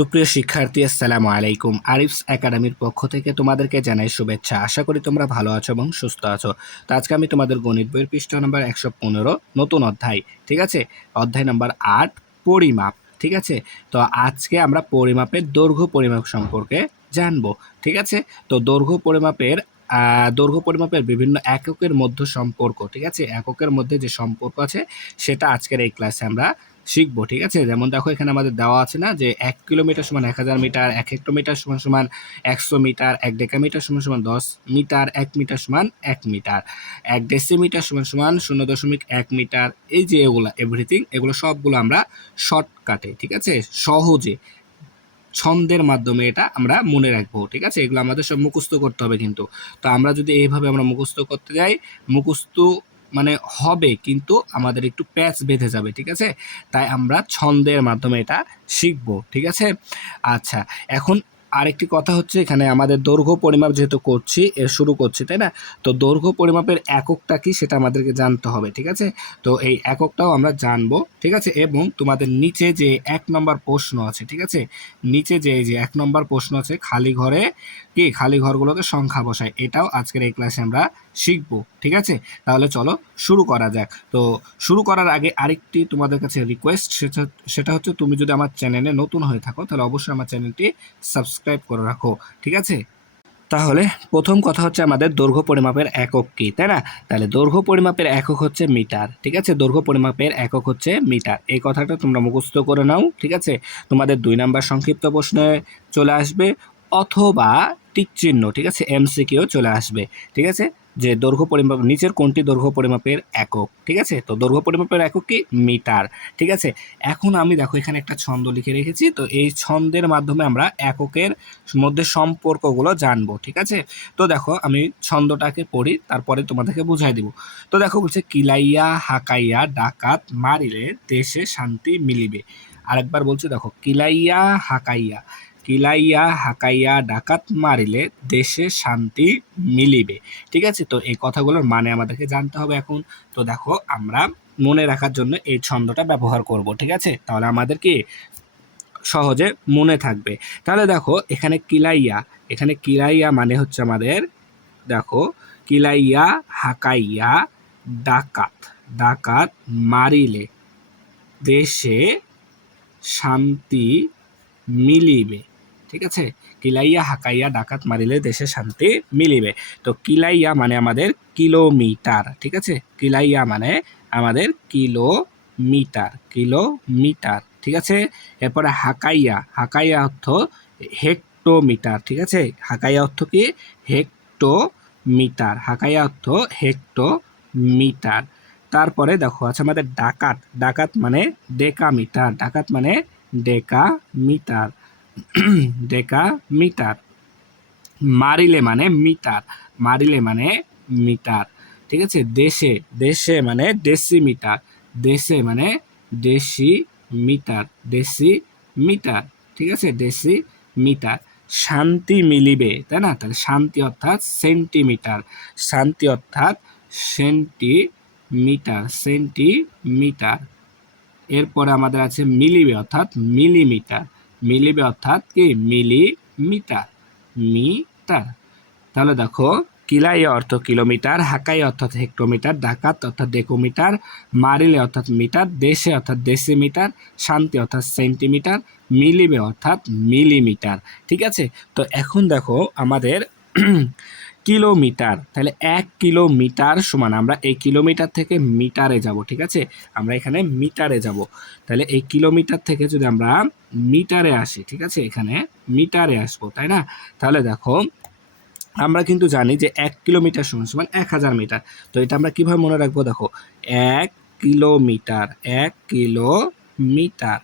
সুপ্রিয় শিক্ষার্থী, আসসালামু আলাইকুম। আরিফস একাডেমির পক্ষ থেকে তোমাদেরকে জানাই শুভেচ্ছা। আশা করি তোমরা ভালো আছো এবং সুস্থ আছো। তো আজকে আমি তোমাদের গণিত বইয়ের পৃষ্ঠা নাম্বার 115 নতুন অধ্যায়, ঠিক আছে? অধ্যায় নাম্বার 8 পরিমাপ, ঠিক আছে? তো আজকে আমরা পরিমাপের দৈর্ঘ্য পরিমাপ সম্পর্কে জানবো, ঠিক আছে? তো দৈর্ঘ্য পরিমাপের বিভিন্ন এককের মধ্যে সম্পর্ক, ঠিক আছে? এককের মধ্যে যে সম্পর্ক আছে সেটা আজকের এই ক্লাসে আমরা শিখবো, ঠিক আছে? যেমন দেখো এখানে আমাদের দেওয়া আছে না যে 1 কিলোমিটার সমান 1000 মিটার, 1 হেক্টোমিটার সমান সমান 100 মিটার, 1 ডেকামিটার সমান সমান 10 মিটার, 1 মিটার সমান 1 মিটার, 1 ডেসিমিটার সমান সমান 0.1 মিটার। এই যে এগুলো এভরিথিং, এগুলো সবগুলো আমরা শর্টকাটে, ঠিক আছে, সহজে ছন্দের মাধ্যমে এটা আমরা মনে রাখবো, ঠিক আছে? এগুলো আমাদের সব মুখস্থ করতে হবে কিন্তু। তো আমরা যদি এইভাবে আমরা মুখস্থ করতে যাই, মুখস্থ মানে হবে কিন্তু আমাদের একটু প্যাচ বেঁধে যাবে, ঠিক আছে? তাই আমরা ছন্দের মাধ্যমে এটা শিখবো, ঠিক আছে? আচ্ছা, এখন আরেকটি কথা হচ্ছে, এখানে আমাদের দৈর্ঘ্য পরিমাপ যেহেতু শুরু করছি, তাই না? তো দৈর্ঘ্য পরিমাপের এককটা কি সেটা আমাদেরকে জানতে হবে, ঠিক আছে? তো এই এককটাও আমরা জানবো, ঠিক আছে? এবং তোমাদের নিচে যে 1 নম্বর প্রশ্ন আছে, ঠিক আছে, নিচে যে এই যে 1 নম্বর প্রশ্ন আছে, খালি ঘরগুলোকে সংখ্যা বসায়, এটাও আজকের এই ক্লাসে আমরা শিখবো, ঠিক আছে? তাহলে চলো শুরু করা যাক। তো শুরু করার আগে আরেকটি তোমাদের কাছে রিকোয়েস্ট, সেটা হচ্ছে তুমি যদি আমার চ্যানেলে নতুন হয়ে থাকো তাহলে অবশ্যই আমার চ্যানেলটি সাবস্ক্রাইব করে রাখো, ঠিক আছে? তাহলে প্রথম কথা হচ্ছে আমাদের দৈর্ঘ্য পরিমাপের একক কি, তাই না? তাহলে দৈর্ঘ্য পরিমাপের একক হচ্ছে মিটার, ঠিক আছে? দৈর্ঘ্য পরিমাপের একক হচ্ছে মিটার, এই কথাটা তোমরা মুখস্থ করে নাও, ঠিক আছে? তোমাদের 2 নাম্বার সংক্ষিপ্ত প্রশ্নে চলে আসবে, অথবা টিক চিহ্ন, ঠিক আছে, এমসিকিউ চলে আসবে, ঠিক আছে? যে দৈর্ঘ্য পরিমাপ নিচের কোনটি দৈর্ঘ্য পরিমাপের একক, ঠিক আছে? তো দৈর্ঘ্য পরিমাপের একক কি? মিটার, ঠিক আছে? এখন আমি দেখো এখানে একটা ছন্দ লিখে রেখেছি, তো এই ছন্দের মাধ্যমে আমরা এককের মধ্যে সম্পর্কগুলো জানবো, ঠিক আছে? তো দেখো আমি ছন্দটাকে পড়ি, তারপরে তোমাদেরকে বুঝাই দিব। তো দেখো বলছে, কিলাইয়া হাকাইয়া ডাকাত মারিলে দেশে শান্তি মিলিবে। আরেকবার বলছে, দেখো, কিলাইয়া হাকাইয়া ডাকাত মারিলে দেশে শান্তি মিলিবে, ঠিক আছে? তো এই কথাগুলোর মানে আমাদেরকে জানতে হবে এখন। তো দেখো আমরা মনে রাখার জন্য এই ছন্দটা ব্যবহার করব, ঠিক আছে? তাহলে আমাদের কি সহজে মনে থাকবে। তাহলে দেখো এখানে কিলাইয়া মানে হচ্ছে আমাদের, দেখো, কিলাইয়া হাকাইয়া ডাকাত ডাকাত মারিলে দেশে শান্তি মিলিবে, ঠিক আছে? কিলাইয়া হাকাইয়া ডাকাত মারিলে দেশে শান্তি মিলিবে। তো কিলাইয়া মানে আমাদের কিলোমিটার, ঠিক আছে? কিলাইয়া মানে আমাদের কিলোমিটার, ঠিক আছে? এরপরে হাকাইয়া অর্থ হেক্টোমিটার, ঠিক আছে? হাকাইয়া অর্থ কি? হেক্টোমিটার। তারপরে দেখো আছে আমাদের ডাকাত মানে ডেকামিটার ডেকামিটার। মারিলে মানে মিটার, ঠিক আছে? দেশে মানে ডেসিমিটার, ঠিক আছে? ডেসিমিটার। শান্তি মিলিবে, তাই না? তাহলে শান্তি অর্থাৎ সেন্টিমিটার। এরপরে আমাদের আছে মিলিবে অর্থাৎ মিলিবে অর্থাৎ কি? মিটার। তাহলে দেখো, কিলাইয়া অর্থ কিলোমিটার, হাকাইয়া অর্থাৎ হেক্টোমিটার, ডাকাত অর্থাৎ ডেকোমিটার, মারিলে অর্থাৎ মিটার, দেশে অর্থাৎ ডেসিমিটার, শান্তি অর্থাৎ সেন্টিমিটার, মিলিবে অর্থাৎ মিলিমিটার, ঠিক আছে? তো এখন দেখো আমাদের কিলোমিটার, তাহলে 1 কিলোমিটার সমান, আমরা এই কিলোমিটার থেকে মিটারে যাব, ঠিক আছে? আমরা এখানে মিটারে যাব। তাহলে এই কিলোমিটার থেকে যদি আমরা মিটারে আসি, ঠিক আছে, এখানে মিটারে আসবো, তাই না? তাহলে দেখো আমরা কিন্তু জানি যে 1 কিলোমিটার সমান সমান 1000 মিটার। তো এটা আমরা কিভাবে মনে রাখবো? দেখো, 1 কিলোমিটার মিটার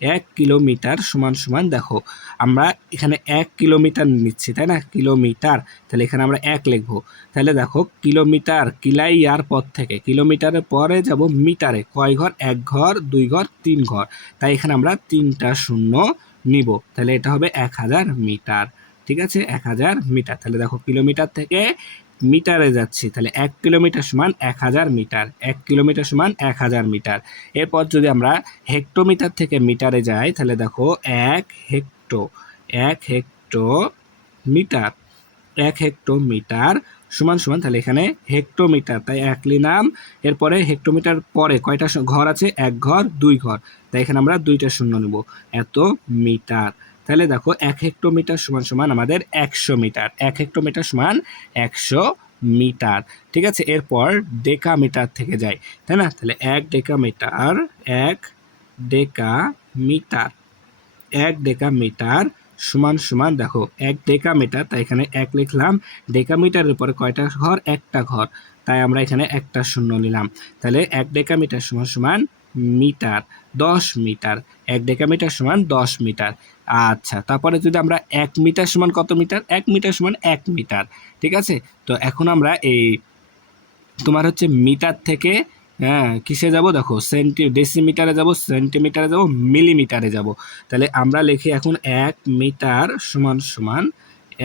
1 কিলোমিটার সমান সমান, দেখো আমরা এখানে 1 কিলোমিটার নিচ্ছি, তাই না? কিলোমিটার, তাহলে এখানে আমরা 1 লিখবো। তাহলে দেখো কিলোমিটার, কিলাইয়ার পর থেকে কিলোমিটারের পরে যাব মিটারে, কয় ঘর? 1 ঘর, 2 ঘর, 3 ঘর, তাই এখানে আমরা 3টা শূন্য নিব, তাহলে এটা হবে 1000 মিটার, ঠিক আছে? 1000 মিটার। তাহলে দেখো কিলোমিটার থেকে মিটারে যাচ্ছি, তাহলে 1 কিলোমিটার সমান 1000 মিটার, 1 কিলোমিটার সমান 1000 মিটার। এরপর যদি আমরা হেক্টোমিটার থেকে মিটারে যাই, তাহলে দেখো 1 হেক্টোমিটার, 1 হেক্টোমিটার সমান সমান, তাহলে এখানে হেক্টোমিটার তাই 1 নিলাম। এরপরে হেক্টোমিটার পরে কয়টা ঘর আছে, 1 ঘর 2 ঘর, তাই এখানে আমরা 2টা শূন্য নেব, এত মিটার। তাহলে দেখো 1 হেক্টোমিটার সমান সমান আমাদের 100 মিটার, 1 হেক্টোমিটার সমান 100 মিটার। ঠিক আছে, এরপর ডেকামিটার থেকে যাই, তাই না? তাহলে 1 ডেকামিটার, 1 ডেকামিটার, 1 ডেকামিটার সমান সমান দেখো 1 ডেকামিটার, তাই এখানে 1 লিখলাম। ডেকামিটারের পরে কয়টা ঘর, একটা ঘর, তাই আমরা এখানে একটা শূন্য নিলাম। তাহলে 1 ডেকামিটার সমান সমান মিটার, 10 মিটার, 1 ডেকামিটার সমান 10 মিটার। আচ্ছা, তারপরে যদি আমরা 1 মিটার সমান কত মিটার, 1 মিটার সমান 1 মিটার। ঠিক আছে, তো এখন আমরা এই তোমার হচ্ছে মিটার থেকে কিসে যাব, দেখো ডেসিমিটারে যাব, সেন্টিমিটারে যাব, মিলিমিটারে যাব। তাহলে আমরা লিখি এখন 1 মিটার সমান সমান,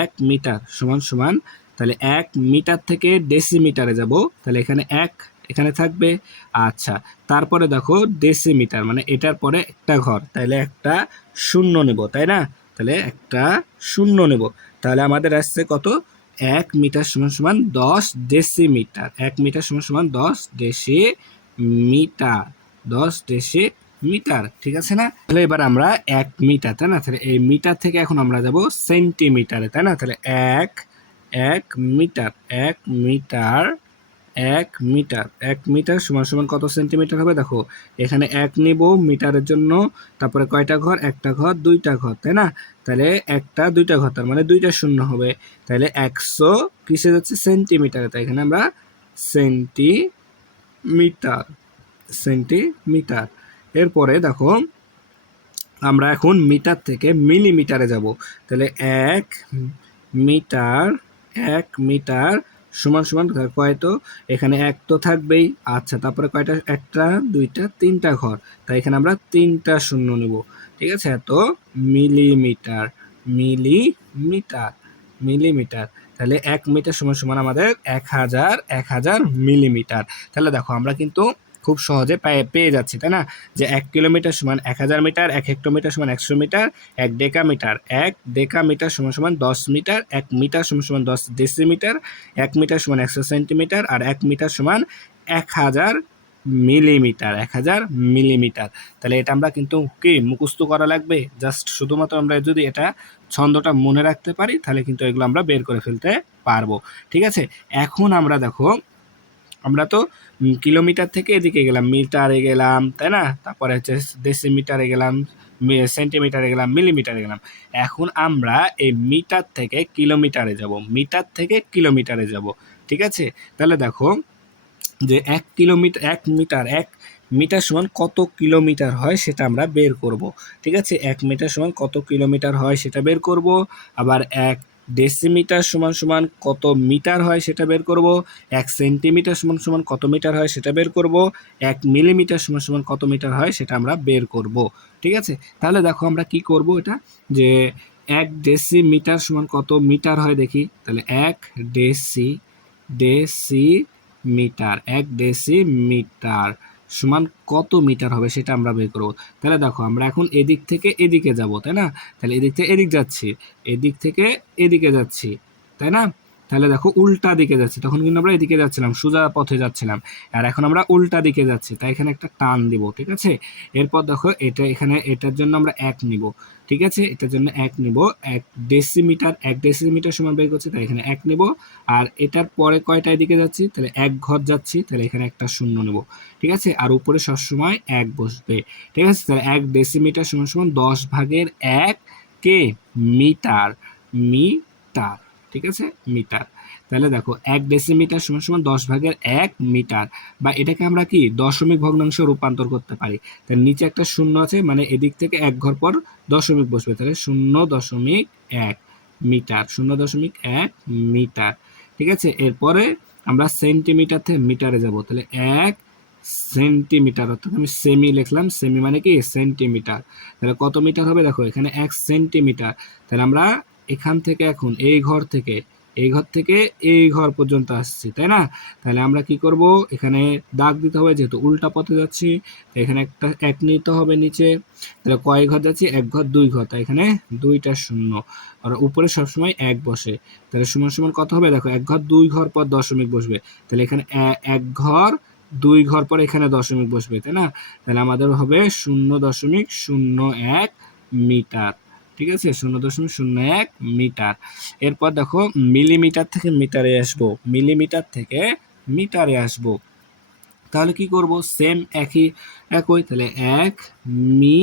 1 মিটার সমান সমান, তাহলে 1 মিটার থেকে ডেসিমিটারে যাব, তাহলে এখানে 1 এখানে থাকবে। আচ্ছা, তারপরে দেখো ডেসিমিটার মানে এটার পরে একটা ঘর, তাহলে একটা শূন্য নেব, তাই না? তাহলে একটা শূন্য নেব, তাহলে আমাদের আসছে কত, 1 মিটার সমান সমান 10 ডেসিমিটার, 1 মিটার সমান সমান 10 ডেসিমিটার, 10 ডেসিমিটার। ঠিক আছে না? তাহলে এবার আমরা 1 মিটার, তাই না? তাহলে এই মিটার থেকে এখন আমরা যাব সেন্টিমিটারে, তাই না? তাহলে 1 মিটার, 1 মিটার, 1 মিটার, 1 মিটার সমান সমান কত সেন্টিমিটার হবে, দেখো এখানে 1 নিব মিটারের জন্য, তারপরে কয়টা ঘর, একটা ঘর 2টা ঘর, তাই না? তাহলে একটা 2টা ঘর, তার মানে 2টা শূন্য হবে, তাহলে 100 কিসে যাচ্ছে, সেন্টিমিটারে, তাই এখানে আমরা সেন্টিমিটার, সেন্টিমিটার। এরপরে দেখো আমরা এখন মিটার থেকে মিলিমিটারে যাব, তাহলে 1 মিটার, 1 মিটার সমান সমান কয়, তো এখানে 1 তো থাকবেই। আচ্ছা, তারপরে কয়টা, একটা 2টা 3টা ঘর, তাই এখানে আমরা 3টা শূন্য নেব। ঠিক আছে, এত মিলিমিটার, মিলিমিটার, মিলিমিটার। তাহলে 1 মিটার সমান সমান আমাদের 1000 মিলিমিটার। তাহলে দেখো আমরা কিন্তু খুব সহজে পেয়ে যাচ্ছি, তাই না? যে 1 কিলোমিটার সমান 1000 মিটার, 1 হেক্টোমিটার সমান 100 মিটার, 1 ডেকামিটার, 1 ডেকামিটার সমান সমান 10 মিটার, 1 মিটার সমান সমান 10 ডেসিমিটার, 1 মিটার সমান 100 সেন্টিমিটার, আর 1 মিটার সমান 1000 মিলিমিটার, 1000 মিলিমিটার। তাহলে এটা আমরা কিন্তু কি মুখস্থ করা লাগবে, জাস্ট শুধুমাত্র আমরা যদি এটা ছন্দটা মনে রাখতে পারি, তাহলে কিন্তু এগুলো আমরা বের করে ফেলতে পারবো। ঠিক আছে, এখন আমরা দেখো আমরা তো কিলোমিটার থেকে এদিকে গেলাম, মিটারে গেলাম, তাই না? তারপরে হচ্ছে ডেসিমিটারে গেলাম, সেন্টিমিটারে গেলাম, মিলিমিটারে গেলাম। এখন আমরা এই মিটার থেকে কিলোমিটারে যাব, মিটার থেকে কিলোমিটারে যাব। ঠিক আছে, তাহলে দেখো যে 1 কিলোমিটার, 1 মিটার, 1 মিটার সমান কত কিলোমিটার হয় সেটা আমরা বের করব। ঠিক আছে, 1 মিটার সমান কত কিলোমিটার হয় সেটা বের করব। আবার 1 ডেসিমিটার সমান সমান কত মিটার হয় সেটা বের করব। 1 সেন্টিমিটার সমান সমান কত মিটার হয় সেটা বের করব। 1 মিলিমিটার সমান সমান কত মিটার হয় সেটা আমরা বের করব। ঠিক আছে, তাহলে দেখো আমরা কি করব, এটা যে 1 ডেসিমিটার সমান কত মিটার হয় দেখি, তাহলে 1 ডেসি, ডেসি মিটার, 1 ডেসিমিটার সমান কত মিটার হবে সেটা আমরা বের করব। তাহলে দেখো আমরা এখন এদিক থেকে এদিকে যাব, তাই না? তাহলে এদিক থেকে এদিক যাচ্ছি, এদিক থেকে এদিকে যাচ্ছি, তাই না? তাহলে দেখো উল্টা দিকে যাচ্ছি, তখন কিন্তু আমরা এদিকে যাচ্ছিলাম, সোজা পথে যাচ্ছিলাম, আর এখন আমরা উল্টা দিকে যাচ্ছি, তাই এখানে একটা টান দিব। ঠিক আছে, এরপর দেখো এটা এখানে এটার জন্য আমরা 1 নিব। ঠিক আছে, এটার জন্য 1 নিব, 1 ডেসিমিটার, 1 ডেসিমিটার সমান বের করছি, তাই এখানে 1 নিব। আর এটার পরে কয়টা এদিকে যাচ্ছি, তাহলে 1 ঘর যাচ্ছি, তাহলে এখানে একটা শূন্য নেব। ঠিক আছে, আর উপরে সবসময় 1 বসবে। ঠিক আছে, তাহলে 1 ডেসিমিটার সমান সমান 10 ভাগের 1 কে মিটার, মিটার। ঠিক আছে, মিটার। তাহলে দেখো 1 ডেসিমিটার সমান সমান 10 ভাগের 1 মিটার, বা এটাকে আমরা কি দশমিক ভগ্নাংশ রূপান্তর করতে পারি। তার নিচে একটা শূন্য আছে, মানে এদিক থেকে 1 ঘর পর দশমিক বসবে, তাহলে 0.1 মিটার, 0.1 মিটার। ঠিক আছে, এরপরে আমরা সেন্টিমিটার থেকে মিটারে যাব, তাহলে 1 সেন্টিমিটার, অর্থাৎ আমি সেমি লিখলাম, সেমি মানে কি সেন্টিমিটার। তাহলে কত মিটার হবে, দেখো এখানে 1 সেন্টিমিটার। তাহলে আমরা এখান থেকে এখন এই ঘর থেকে এই ঘর থেকে এই ঘর পর্যন্ত আসছি, তাই না? তাহলে আমরা কি করব, এখানে দাগ দিতে হবে, যেহেতু উল্টা পথে যাচ্ছি এখানে একটা এক নিতে হবে নিচে। তাহলে কয় ঘর যাচ্ছি, এক ঘর দুই ঘর, তাই এখানে দুইটা শূন্য, আর উপরে সবসময় এক বসে। তাহলে সমান সমান কত হবে, দেখো এক ঘর দুই ঘর পর দশমিক বসবে, তাহলে এখানে এক ঘর দুই ঘর পর এখানে দশমিক বসবে, তাই না? তাহলে আমাদের হবে 0.01 মিটার। ঠিক আছে, 0.01 মিটার। এরপর দেখো মিলিমিটার থেকে মিটারে আসবো, মিলিমিটার থেকে মিটারে আসবো। তাহলে কি করব, সেম একই, তাহলে এক মি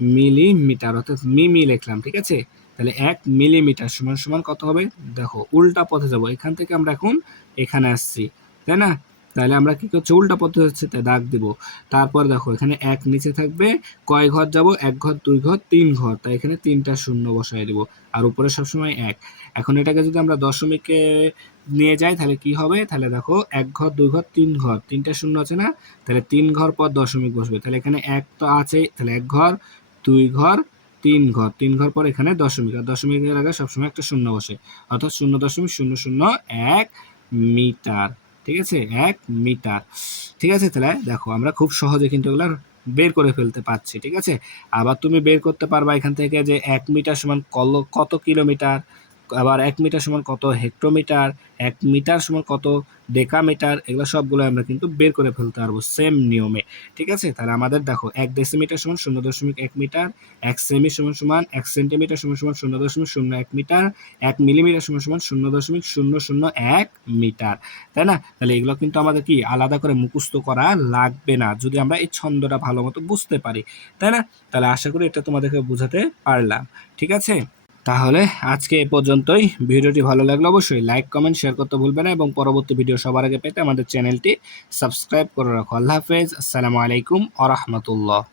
মিলিমিটার, অর্থাৎ মিমি লিখলাম। ঠিক আছে, তাহলে 1 মিলিমিটার সমান সমান কত হবে, দেখো উল্টা পথে যাব, এখান থেকে আমরা এখন এখানে আসছি, তাই না? তাহলে আমরা কি করছি, উল্টা পথে যাচ্ছে, তাই দাগ দিব। তারপর দেখো এখানে এক নিচে থাকবে, কয় ঘর যাব, এক ঘর দুই ঘর তিন ঘর, তাই এখানে তিনটা শূন্য বসাই দিব, আর উপরে সবসময় এক। এখন এটাকে যদি আমরা দশমিকে নিয়ে যাই তাহলে কি হবে, তাহলে দেখো এক ঘর দুই ঘর তিন ঘর, তিনটা শূন্য আছে না, তাহলে তিন ঘর পর দশমিক বসবে, তাহলে এখানে এক তো আছে, তাহলে এক ঘর দুই ঘর তিন ঘর, তিন ঘর পর এখানে দশমিক, আর দশমিকের আগে সবসময় একটা শূন্য বসে, অর্থাৎ 0.001 মিটার। ঠিক আছে, 1 মিটার। ঠিক আছে, তাহলে দেখো আমরা খুব সহজে কিন্তু এগুলো বের করে ফেলতে পারছি। ঠিক আছে, আবার তুমি বের করতে পারবা এখান থেকে যে 1 মিটার সমান কত কিলোমিটার, আবার 1 মিটার সমান কত হেক্টোমিটার, 1 মিটার সমান কত ডেকামিটার, এগুলো সবগুলো আমরা কিন্তু বের করে ফেলতে পারবো সেম নিয়মে। ঠিক আছে, তাহলে আমাদের দেখো 1 ডেসিমিটার সমান 0.1 মিটার, 1 সেমি সমান সমান 1 সেন্টিমিটার সমান সমান 0.01 মিটার, 1 মিলিমিটার সমান সমান 0.001 মিটার, তাই না? তাহলে এগুলো কিন্তু আমাদের কি আলাদা করে মুখস্থ করা লাগবে না, যদি আমরা এই ছন্দটা ভালো মতো বুঝতে পারি, তাই না? তাহলে আশা করি এটা তোমাদেরকে বোঝাতে পারলাম। ঠিক আছে, তাহলে আজকে এ পর্যন্তই। ভিডিওটি ভালো লাগলে অবশ্যই লাইক কমেন্ট শেয়ার করতে ভুলবে না, এবং পরবর্তী ভিডিও সবার আগে পেতে আমাদের চ্যানেলটি সাবস্ক্রাইব করে রাখো। আল্লাহ হাফেজ, আসসালামু আলাইকুম ওয়া রাহমাতুল্লাহ।